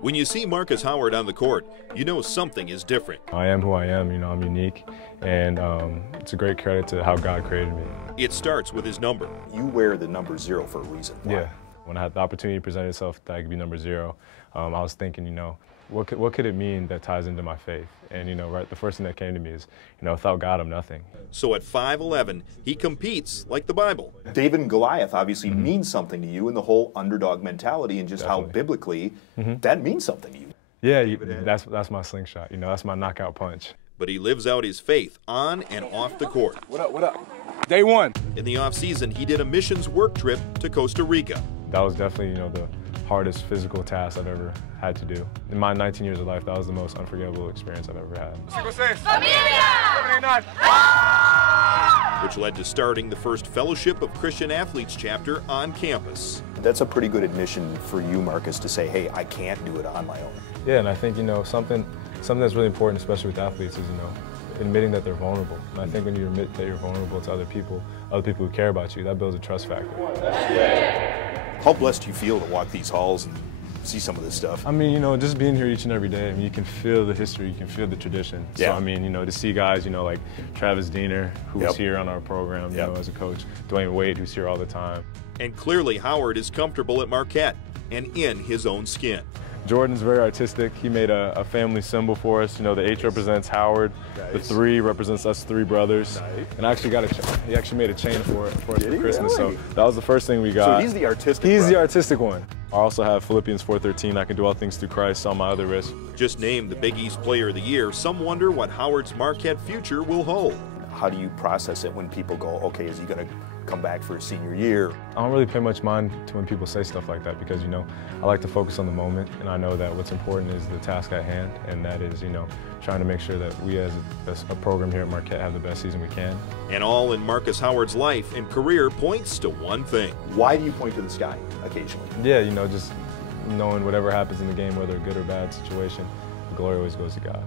When you see Markus Howard on the court, you know something is different. I am who I am, I'm unique, and it's a great credit to how God created me. It starts with his number. You wear the number 0 for a reason. Why? Yeah. When I had the opportunity to present itself that I could be number 0, I was thinking, what could it mean that ties into my faith? And, right, the first thing that came to me is, without God, I'm nothing. So at 5'11", he competes like the Bible. David and Goliath obviously means something to you, and the whole underdog mentality and just Definitely. how biblically that means something to you. Yeah, that's my slingshot. That's my knockout punch. But he lives out his faith on and off the court. What up, what up? Day one. In the off-season, he did a missions work trip to Costa Rica. That was definitely, the hardest physical task I've ever had to do. In my 19 years of life, that was the most unforgettable experience I've ever had. Which led to starting the first Fellowship of Christian Athletes chapter on campus. That's a pretty good admission for you, Marcus, to say, hey, I can't do it on my own. Yeah, and I think, something that's really important, especially with athletes, is, admitting that they're vulnerable. And I think when you admit that you're vulnerable to other people who care about you, that builds a trust factor. How blessed do you feel to walk these halls and see some of this stuff? I mean, just being here each and every day, you can feel the history, you can feel the tradition. Yeah. So, I mean, to see guys, like Travis Diener, who's here on our program, as a coach, Dwayne Wade, who's here all the time. And clearly Howard is comfortable at Marquette and in his own skin. Jordan's very artistic. He made a family symbol for us. The H represents Howard. Nice. The 3 represents us 3 brothers. Nice. And I actually he actually made a chain for us for Christmas. Really? So that was the first thing we got. So he's the artistic He's brother. the artistic one. I also have Philippians 4:13. I can do all things through Christ on my other wrist. Just named the Big East Player of the Year, some wonder what Howard's Marquette future will hold. How do you process it when people go, okay, is he going to come back for his senior year? I don't really pay much mind to when people say stuff like that because, I like to focus on the moment, and I know that what's important is the task at hand, and that is, trying to make sure that we as a program here at Marquette have the best season we can. And all in Markus Howard's life and career points to one thing. Why do you point to the sky occasionally? Yeah, just knowing whatever happens in the game, whether a good or bad situation, the glory always goes to God.